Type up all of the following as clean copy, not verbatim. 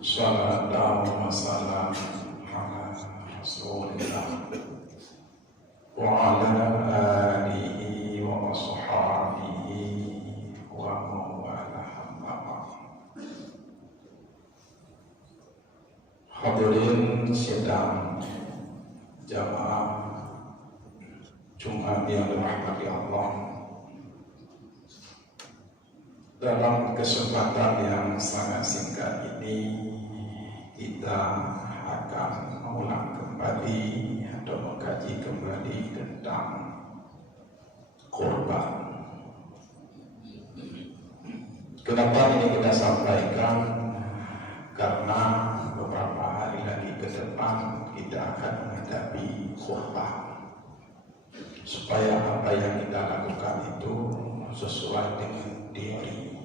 Sallallahu wasallam ala Rasulillah wa ala alihi wa ashabihi wa mawala. Hadirin sidang jamaah Jumat yang dirahmati Allah. Dalam kesempatan yang sangat singkat ini kita akan mengulang kembali atau mengkaji kembali tentang korban. Kenapa ini kita sampaikan? Karena beberapa hari lagi ke depan kita akan menghadapi korban. Supaya apa yang kita lakukan itu sesuai dengan teori,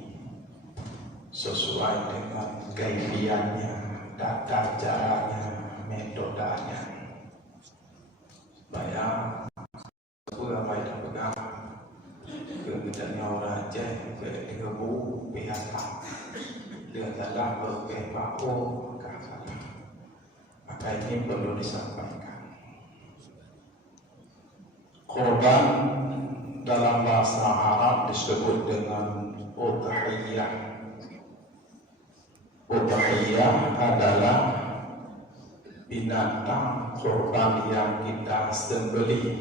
sesuai dengan kaifiahnya, tata caranya, metodenya. Supaya apa yang pegang kegiatannya orang aja ke 30 pihak dia dalam berkepaku maka ini perlu disampaikan. Korban dalam bahasa Arab disebut dengan udhiyah. Udhiyah adalah binatang korban yang kita sembelih.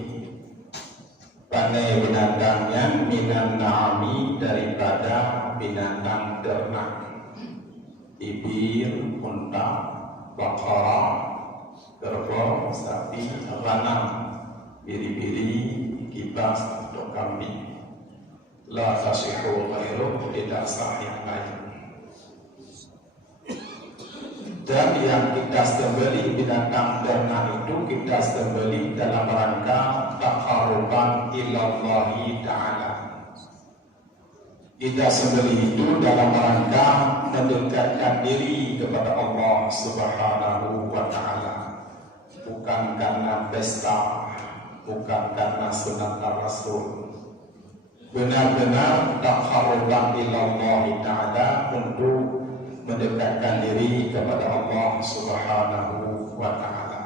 Pandai binatangnya minan na'ami, daripada binatang ternak. Ibir, unta, baqarah, kerbau, sapi, ghanam, biri-biri, kibas atau kambing. La tasihu ghairuh, tidak sah yang lain. Dan yang kita sembelih binatang ternak itu kita sembelih dalam rangka taqarruban ilallahi ta'ala. Kita sembelih itu dalam rangka mendekatkan diri kepada Allah Subhanahu wa ta'ala. Bukan karena pesta, bukan karena sunat Rasul. Benar-benar taqarruban ilallahi ta'ala, untuk mendekatkan diri kepada Allah Subhanahu wa ta'ala.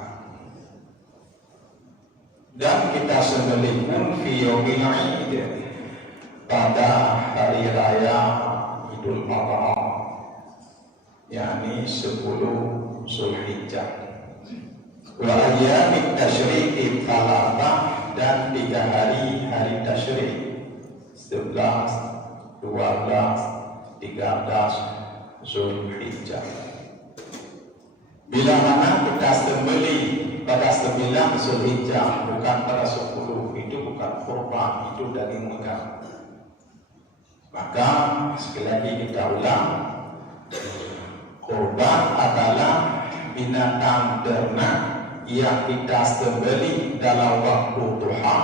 Dan kita sembelih pun fi yaumil Aid, pada hari raya Idul Adha, yakni 10 Zulhijjah. Wa ayyamit tasyriqi thalatha, dan 3 hari tasyrik, 11, 12, 13 Zulhijjah. Bila mana kita sembelih pada 9 Zulhijjah, bukan pada 10, itu bukan kurban, itu daging megah. Maka sekali lagi kita ulang, kurban adalah binatang ternak yang kita sembelih dalam waktu duha,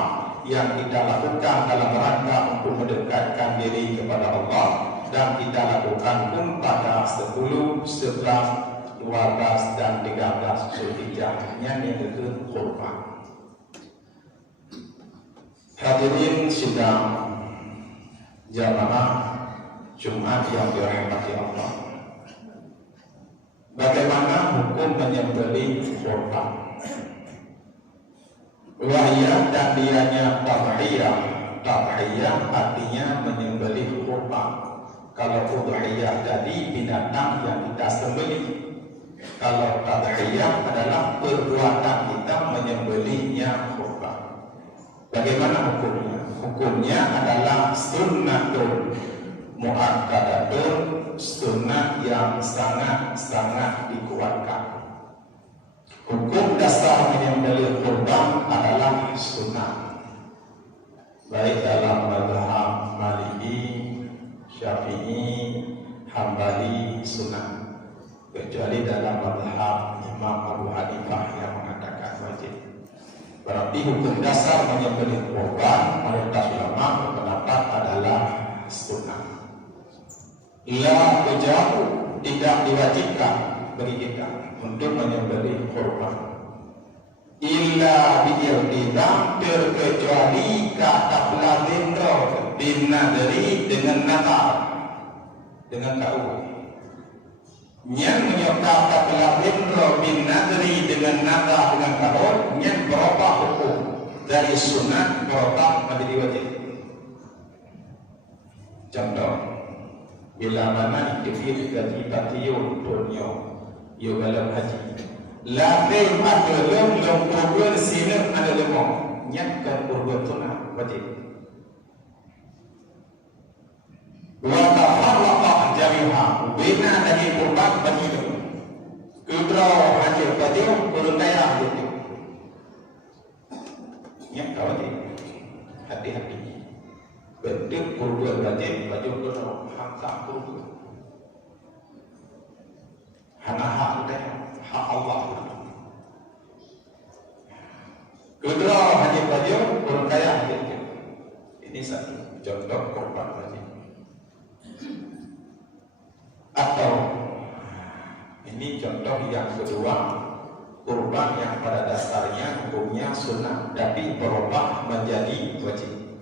yang kita lakukan dalam rangka untuk mendekatkan diri kepada Allah, dan kita lakukan pun pada 10, 11, 12 dan 13 Zulhijjah, yang itu kurban. Hadirin sidang jamaah Jumat yang dirahmati Allah. Bagaimana hukum menyembelih kurban? Wahya, dan dianya tadhiyah. Tadhiyah artinya menyembelih kurban. Kalau udhiyah tadi binatang yang kita sembelih. Kalau tadhiyah adalah perbuatan kita menyembelihnya kurban. Bagaimana hukumnya? Hukumnya adalah sunnatul muakkadatun, sunnah yang sangat-sangat dikuatkan. Hukum dasar menyembelih kurban adalah sunnah, baik dalam mazhab Maliki, Syafi'i, Hambali sunnah, kecuali dalam mazhab Imam Abu Hanifah yang mengatakan wajib. Berarti hukum dasar menyembelih kurban mayoritas ulama berpendapat adalah sunnah. La tujabu, tidak diwajibkan bagi kita untuk menyembelih kurban. Illa bi'irtidam, terkecuali kata peladendro dinadari dengan nazar. dengan kau. Nyan menyokap telah imro bin nadri dengan nada dengan kau. Nyan berubah hukum dari sunat berubah menjadi wajib. Contoh, bila mana ikut gaji patio dunia, yo dalam haji. Lain ada lom kurban sini ada lemong. Nyan kan kurban sunat wajib. Wa tafarraqa jami'a bina dari kurban bagi kudra haji bagi kurun kaya itu yang kau ni hati-hati bentuk kurban bagi kudra hak kurban hana hak dia hak Allah kudra haji bagi kurun kaya itu ini satu contoh kurban bagi. Atau ini contoh yang kedua, kurban yang pada dasarnya hukumnya sunnah tapi berubah menjadi wajib.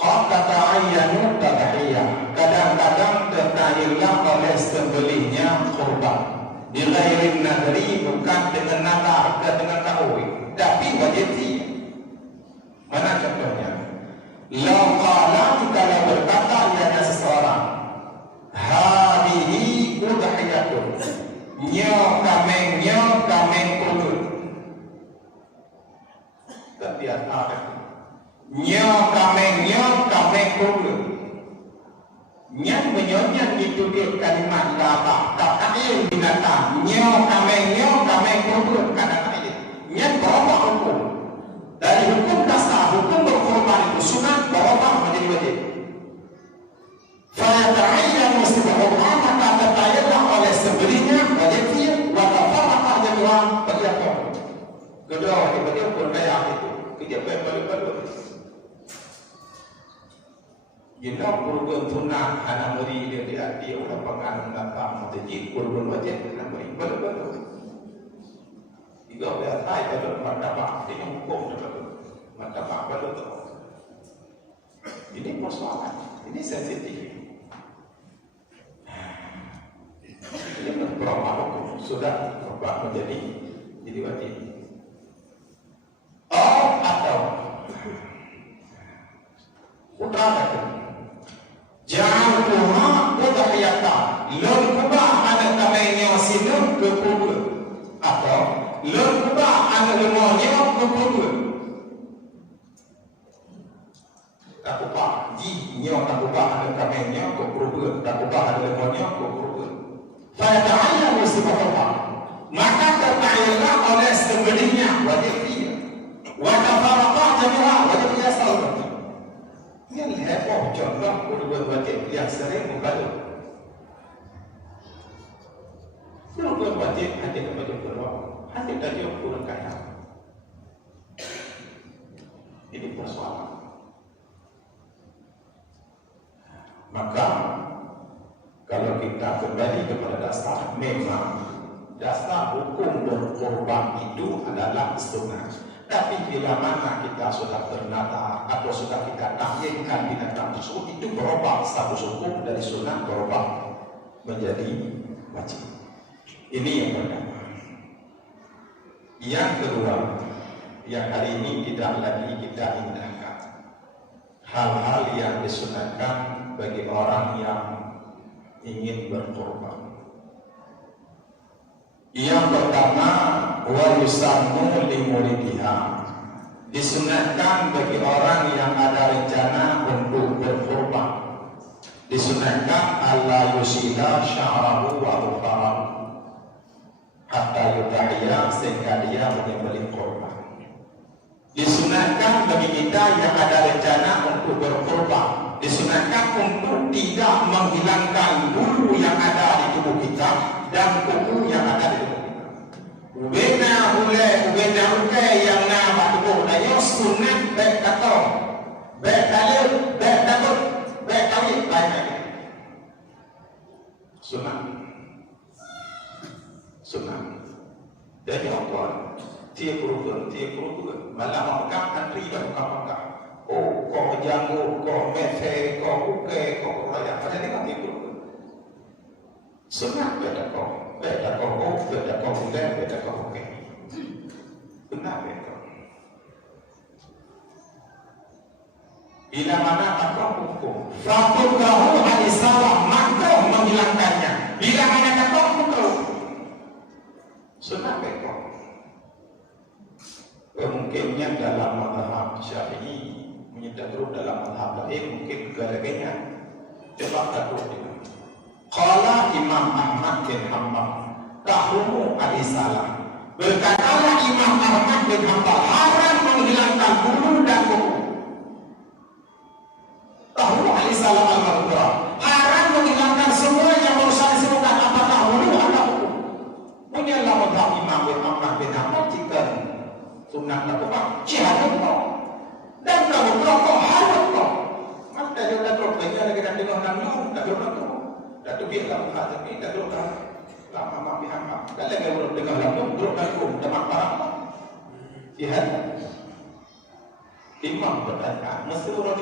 Qad tata'ayyanu tadhiyah, kadang-kadang tertayinlah oleh sembelihnya kurban di ghairin nadri, bukan dengan nadar dan dengan ta'wil, tapi wajib dia. Mana contohnya? Lau qala, kalau berkata ianya seseorang, hadihi udhiyatun, nyo kameng kurban. Tapi ada nyo kameng kurban. Yang menyonya itu dia kalimat laba, kata dia binatang. Nyo kameng kurban. Kata dia, yang berubah hukum. Dari hukum dasar, hukum berkorban itu sunat berubah menjadi wajib. Fayata'ayyan mustibahullah, maka tertayarlah oleh sembelihnya wajib dia. Wa tafarraqa jami'a bagi apa? Kedua, bagi pun kaya itu. Kerja balik-balik. Jika kurban sunat anak meri dia orang penganut datang masjid kurban wajib anak meri balik-balik. Jika berasai pada martabak, ini hukum dalam martabak pada itu. Ini persoalan, ini sensitif. Ini berubah hukum sudah berubah menjadi wajib. Atau putra kata, jangan tuha udhiyata, lon kubah anak kamenya sinu ke kubur, atau lon kubah anak lemahnya ke kubur. Tak kubah, nyo tak kubah anak kamenya ke kubur, tak kubah anak lemahnya ke kubur. Fayata'ayyan mustibahullah, maka tertayarlah oleh sembelihnya wajib dia. Wa tafarraqa jami'a wajib dia salat. Yang heboh contoh kurban wajib yang sering membalut. Kurban wajib hanya kepada kurban, hanya dari kurban kaya. Ini persoalan. Maka kalau kita kembali kepada dasar, memang dasar hukum berkorban itu adalah sunnah. Tapi bila mana kita sudah bernadar atau sudah kita takyinkan binatang tersebut, itu berubah status hukum dari sunnah berubah menjadi wajib. Ini yang pertama. Yang kedua, yang hari ini tidak lagi kita indahkan hal-hal yang disunahkan bagi orang yang ingin berkorban. Yang pertama, wa yusannu li muridiha, disunatkan bagi orang yang ada rencana untuk berkorban, disunatkan alla yusila sya'rahu wa dhufarahu hatta yudahiyya, sehingga dia menyembelih korban. Disunatkan bagi kita yang ada rencana untuk berkorban, disunatkan untuk tidak menghilangkan bulu yang ada di tubuh kita dan kuku yang ada di tubuh kita. Ubena yang nama tubuh dayo sunat baik kata, baik dalil, baik takut, baik kawin, baik lagi. Sunat. Dari Allah, tiap kurban, malam makan antri dan bukan makan. Oh, kau janggut, kau mese, kau uke, kau raya. Pada ni kan itu. Sunat beda kau uke, beda kau uke. Benar beda. Bila mana takau hukum, fakukahu alisalah makruh menghilangkannya. Bila mana takau makruh, sunat beda. Kemungkinnya dalam mazhab Syafi'i menyatakan dalam mazhab lain mungkin kegalanya coba takut dengan qala Imam Ahmad bin Hanbal tahrumu alisalah, berkatalah Imam Ahmad bin Hanbal haram menghilangkan bulu dan kuku. Tahrumu alisalah al-madhura, haram menghilangkan semua yang berusaha disebutkan apakah bulu atau kuku. Punyalah mazhab Imam Ahmad bin Hanbal jika sunat lakukan jihad kau dan kamu merokok harus kau maka dia dah teruk banyak lagi dan dengar nanggung tak teruk tak teruk biar kamu tak teruk tak teruk lama maaf hamam tak lagi orang dengar nanggung teruk nanggung demak parah jihad imam bertanya mesti orang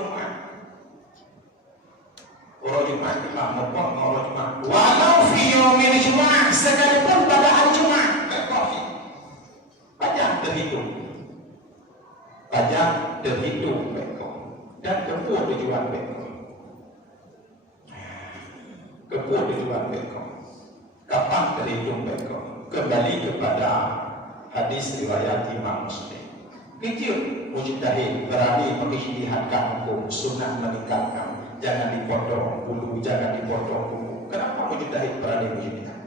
Jumat imam mopok orang Jumat walau fi yaumil Jumat sekalipun pada hari Jumat pajak terhitung mereka dan kepuh tujuan mereka. Kapan terhitung mereka? Kembali kepada hadis riwayat Imam Muslim. Kecil mujtahid berani mengisytihatkan hukum sunnah meninggalkan, jangan dipotong bulu, jangan dipotong kuku. Kenapa mujtahid berani mengisytihad?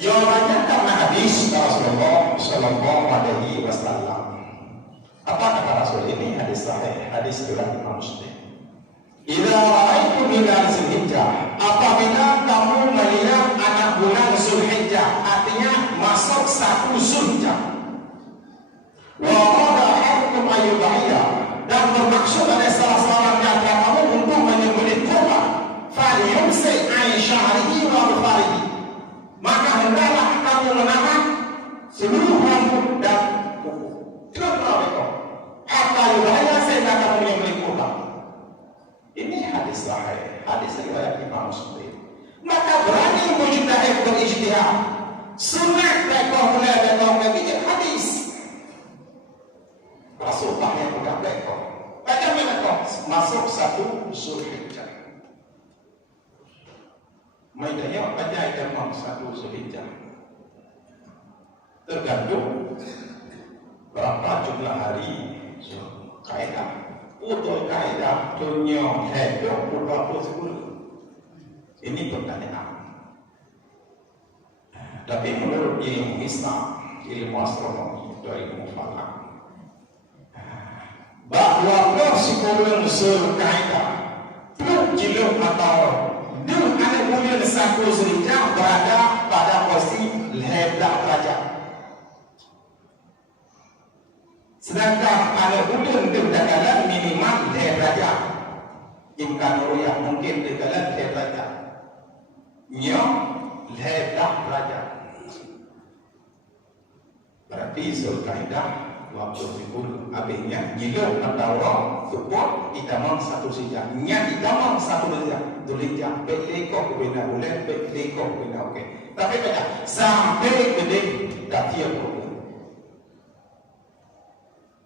Jawabannya karena hadis Rasulullah Sallallahu Alaihi Wasallam. Apa kata Rasul ini? Hadis sahih, hadis riwayat Imam Muslim. Idza ra'aitum hilal Zulhijjah, apabila kamu melihat anak bulan Zulhijjah, artinya masuk 1 Zulhijjah. Wa qad hakum ayyubahiyah, dan bermaksud ada salah seorang di antara kamu untuk menyembelih kurban, falyumsi an syahrihi wa bifarihi, maka hendaklah kamu menahan seluruh rambut dan kuku. Kenapa mereka? Hatta yubahiyah sehingga kamu menyembelih kurban. Ini hadis sahih, hadis riwayat Imam Muslim. Maka berani mujtahid berijtihad. Sunat mereka mulai datang dari hadis. Rasulullah yang bukan mereka. Bagaimana kau masuk 1 Zulhijjah? Maksudnya pada jam 1 Zulhijjah. Tergantung berapa jumlah hari kaidah. Untuk kaidah dunia hidup berapa sepuluh. Ini pertanyaan. Tapi menurut ilmu Islam, ilmu astronomi atau ilmu falak, bahwa persikulan seluruh kaidah belum jiluk atau belum ada bulan 1 Zulhijjah berada pada posisi 11 derajat. Sedangkan ada bulan dekalan minimal 10 derajat. Imkan ru'yah mungkin dekalan 10 derajat. Nyo 10 derajat. Berarti Zulkaidah waktu sibul abihnya jiluk atau orang support itamang 1 Zulhijjah. Nya itamang 1 Zulhijjah. Betlekok bina bulan, betlekok bina okey. Tapi baca sampai gede tak tiap bulan.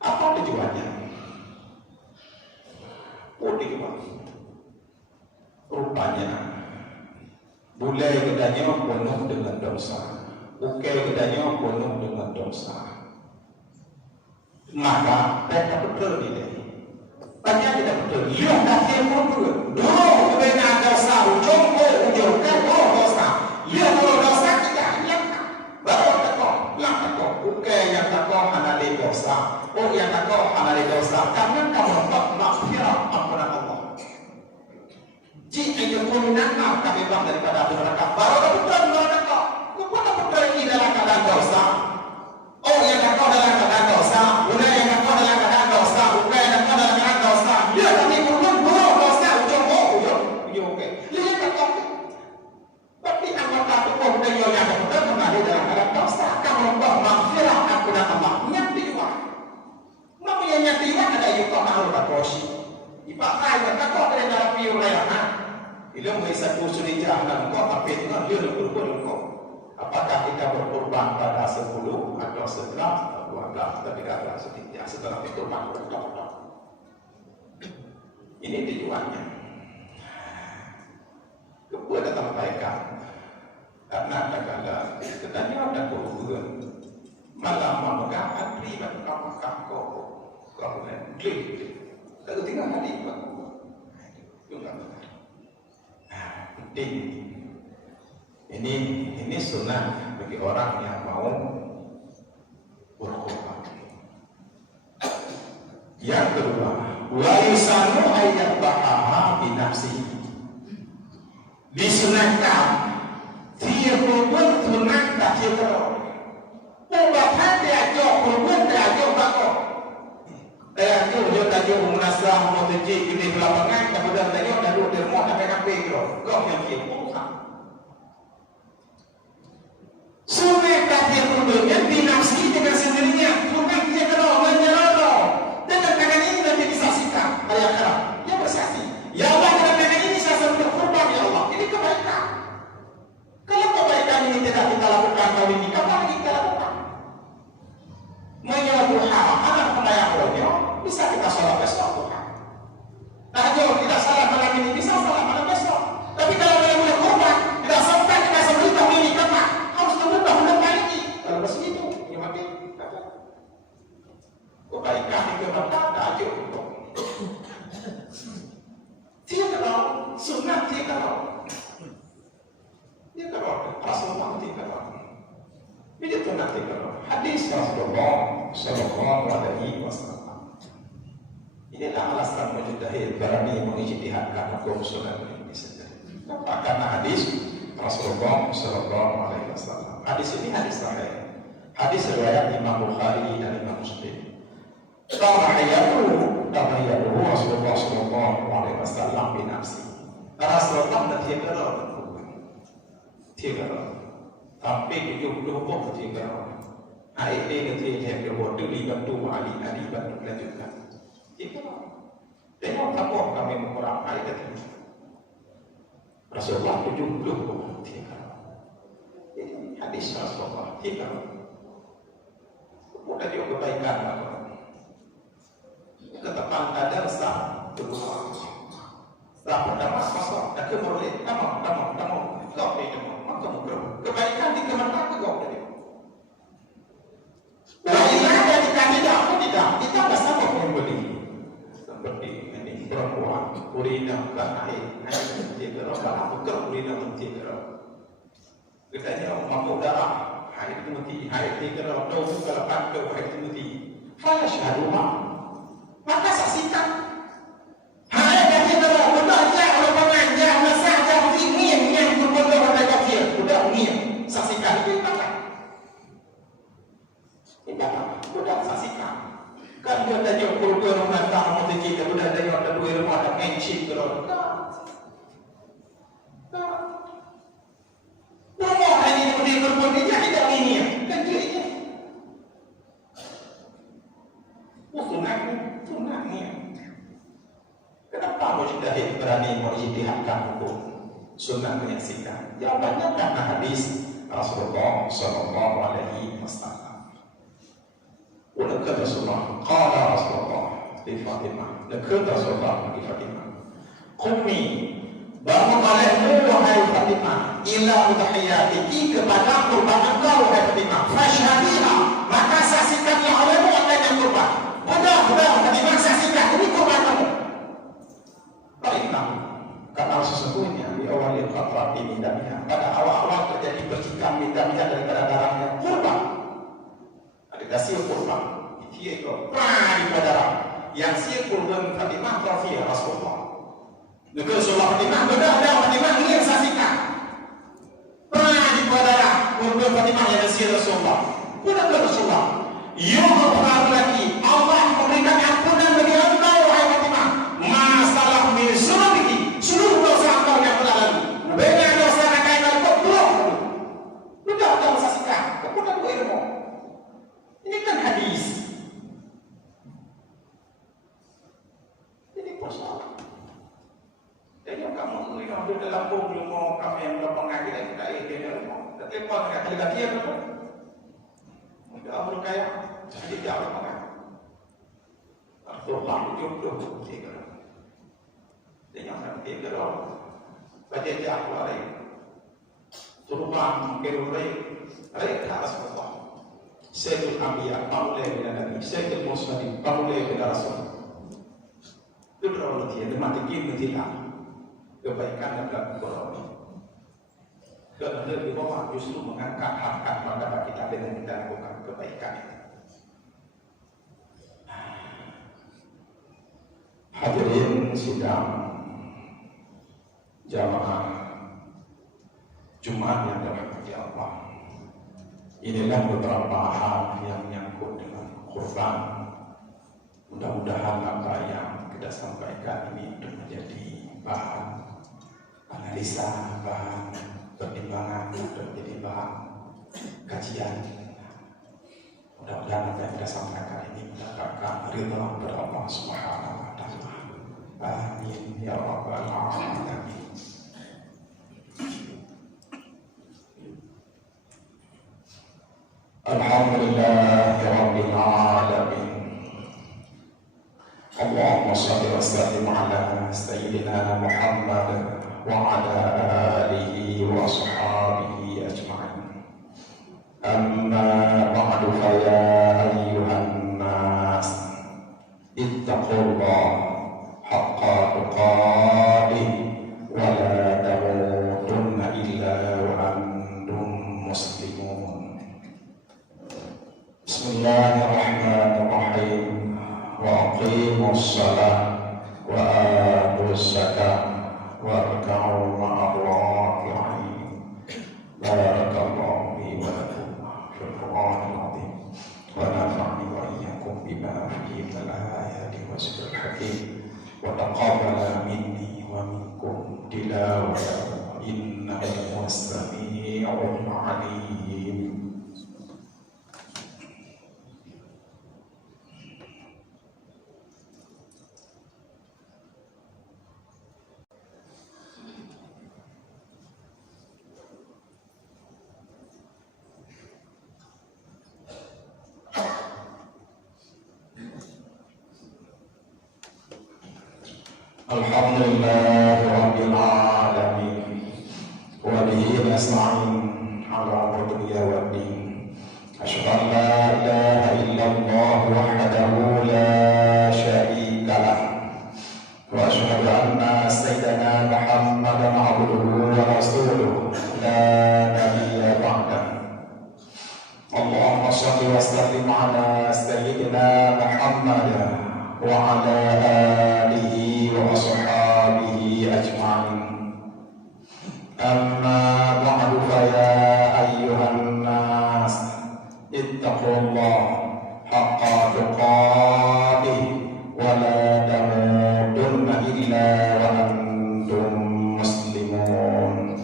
Apa tujuannya? Putih bang. Rupanya bulai kedanya penuh dengan dosa, ukai kedanya penuh dengan dosa. Maka mereka betul dia. Banyak tidak betul. Lihat dah pun dulu. Dulu kena dosa, ujung kan dosa. Lihat kalau dosa kita lihat. Baru takut, ukai yang takut analis dosa. Oh yang takut analis dosa karena kamu dapat maghfirah ampunan Allah. Jika itu pun nakal kami bang daripada api neraka. Baru betul neraka. Kepada betul ini dalam keadaan dosa. Oh yang takut dalam keadaan dosa. Bukan yang takut dalam keadaan dosa. Bukan yang takut dalam keadaan dosa. Dia tapi pun dosa ujung okey. Lihat takut. Tapi anggota tubuh dari yang betul mengalir dalam keadaan dosa. Kamu dapat maghfirah ampunan Allah. Nyati juga. Namanya nyati ada yuka ma'rufah. Bila mulai satu surijah dan kau tapi dengan dia berkurban kau. Apakah kita berkurban pada 10 atau 11 atau 12 tapi ada sedikit setelah berkurban berkurban. Ini tujuannya. Kepada datang baikkan karena ada katanya ada kurban malam memegang antri berkah kau klik lalu tinggal hari juga penting. Ini sunnah bagi orang yang mau berkorban. Yang kedua, wa yusanu ayat bahaha binafsi. Disunahkan dia korban tunang tak dia. Ubatan dia jauh korban dia jauh bakor. Dia tajuk munasabah motejik ini di lapangan kemudian tajuk dah duduk di rumah sampai kampung kau yang dia bukan. Sungai kafir kodoknya dinafsi dengan sendirinya. Sungai dia kalau menjerah dengan tangan ini nanti disaksikan ayat karam. Dia bersaksi. Ya Allah dengan tangan ini saya sudah korban ya Allah. Ini kebaikan. Kalau kebaikan ini tidak kita lakukan kali ini, kapan kita lakukan? Menyaduha anak penayang rohnya bisa kita sholat besok Tuhan. Tahajud tidak salah malam ini bisa salah malam besok. Tapi kalau dia boleh korban tidak sampai kita sebelum tahun ini kata harus tunggu tahun depan ini. Kalau begitu ya mati kata kebaikan itu maka tahajud. Dia kalau sunat dia kalau Rasulullah dia kalau begitu nanti kalau hadis Rasulullah Sallallahu Alaihi Wasallam. Inilah alasan mujtahid berani mengijtihadkan hukum sunat ini sendiri. Kenapa? Karena hadis Rasulullah Sallallahu Alaihi Wasallam. Hadis ini hadis sahih. Hadis riwayat Imam Bukhari dan Imam Muslim. Tahiyyatuhu Rasulullah Sallallahu Alaihi Wasallam binafsi. Rasulullah tidak tapi 70 pun tidak. Hari ini kita yang berbuat duli bantu Ali bantu lanjutkan. Itu tengok apa kami mengurangi ayat ini. Rasulullah 70 pun tidak. Ini hadis Rasulullah tidak. Bukan dia kebaikan apa. Ketepatan ada sah kedua. Sah pertama kosong. Dan kemudian kamu kau itu kamu kebaikan di kemenang kau tadi. Wajibnya kita tidak pun tidak kita bersama pembeli seperti ini perempuan urina kan air tiga orang bukan urina tiga katanya mampu darah air itu mati air tiga orang tahu kalau pakai air itu mati fala syahaduma maka saksikan air dari darah benar dia orang pengajar masak jauh ini yang berbeda pada kafir sudah ini saksikan itu apa? Sudah saksikan. Kan dia tadi ukur rumah tangga mesti kita sudah ada yang ada dua rumah ada mencit kalau. Rumah ini mesti berbunyinya tidak ini kan dia ini. Sunatnya. Kenapa mujtahid berani mengijtihadkan hukum sunnah menyaksikan? Jawabannya karena hadis Rasulullah Sallallahu Alaihi Wasallam. ولكن رسول الله قال رسول الله لفاطمة لكن رسول الله لفاطمة قومي bangun olehmu wahai Fatimah ila udhiyatiki kepada kurban engkau wahai Fatimah fasyhadiha maka saksikanlah olehmu adanya kurban mudah Fatimah saksikan ini kurban kamu karena sesungguhnya di awal fatrah ini pada awal-awal terjadi percikan midamnya daripada darahnya kurban ada siap kurban dia itu di darah yang siap kurban Fatimah Rafiah Rasulullah negara Rasulullah Fatimah ada Fatimah ini yang saksikan di darah kurban Fatimah yang siap Rasulullah bukan Rasulullah yughfar laki Allah memberikan ampunan bagi engkau wahai Fatimah masalah min sunabiki seluruh dosa engkau yang telah lalu dengan dosa rakyat engkau belum sudah kamu saksikan kemudian ilmu. Ini kan hadis. Ini persoalan. Jadi kamu yang ada dalam bumi mau kami yang berpengaruh kita ini dalam telepon nggak terlibat dia apa? Mungkin orang kaya jadi jauh mana? Tuhan jodoh tiga. Dia yang tiga orang baca jauh lagi. Tuhan kerulai, mereka harus berdoa. Sayyidul Anbiya, Paulus bin Nabi, Sayyidul Mursalin, Paulus bin Rasul. Itu orang dia mati kini tidak kebaikan dan kebaikan. Kerana di bawah justru mengangkat hak-hak masyarakat kita dengan kita lakukan kebaikan itu. Hadirin sidang jamaah Jumat yang dirahmati Allah. Inilah beberapa hal yang menyangkut dengan kurban. Mudah-mudahan apa yang kita sampaikan ini untuk menjadi bahan analisa, bahan pertimbangan, untuk menjadi bahan kajian. Mudah-mudahan apa yang kita sampaikan ini mendapatkan ridha kepada Allah Subhanahu wa Ta'ala. Amin ya rabbal alamin. Alhamdulillah rabbil alamin. Allahumma shalli wa sallim ala sayyidina Muhammad wa ala alihi wa ashabihi ajma'in. Amma ba'du fa ya ayyuhan nas ittaqullah haqqa tuqatih wa la tamutunna illa wa antum muslimun. Bismillahirrahmanirrahim. Wa aqimus shalah wa atuz zakah warka'u ma'ar raki'in. Barakallahu li wa lakum fil Qur'anil 'azim wa nafa'ani wa iyyakum bima fihi minal ayati wazikril hakim wa taqabbala minni wa minkum tilawatahu innahu huwas sami'ul 'alim. Alhamdulillah rabbil alamin wa bihi nasta'in ala dunya waddin. Asyhadu an la ilaha illallah wahdahu la syarika lah wa asyhadu anna sayyidana Muhammadan abduhu wa rasuluhu la nabiyya ba'dah. Allahumma shalli wa sallim ala sayyidina Muhammad wa ala alihi wa ashabihi ajma'in. Amma ba'du fa ya ayyuhan nas ittaqullah haqqa tuqatih wa la tamutunna illa wa antum muslimun.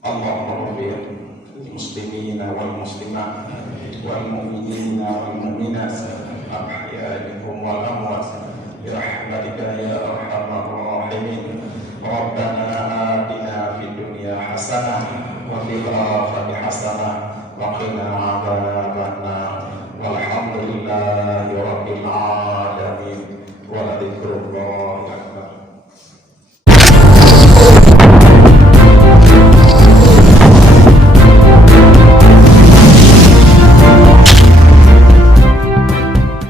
Allahumma ighfir lil muslimina wal muslimat wal mu'minina wal mu'minat al-ahya'i minhum wal amwat birahmatika ya arhamar rahimin. Rabbana atina fid dunya hasanah wa fil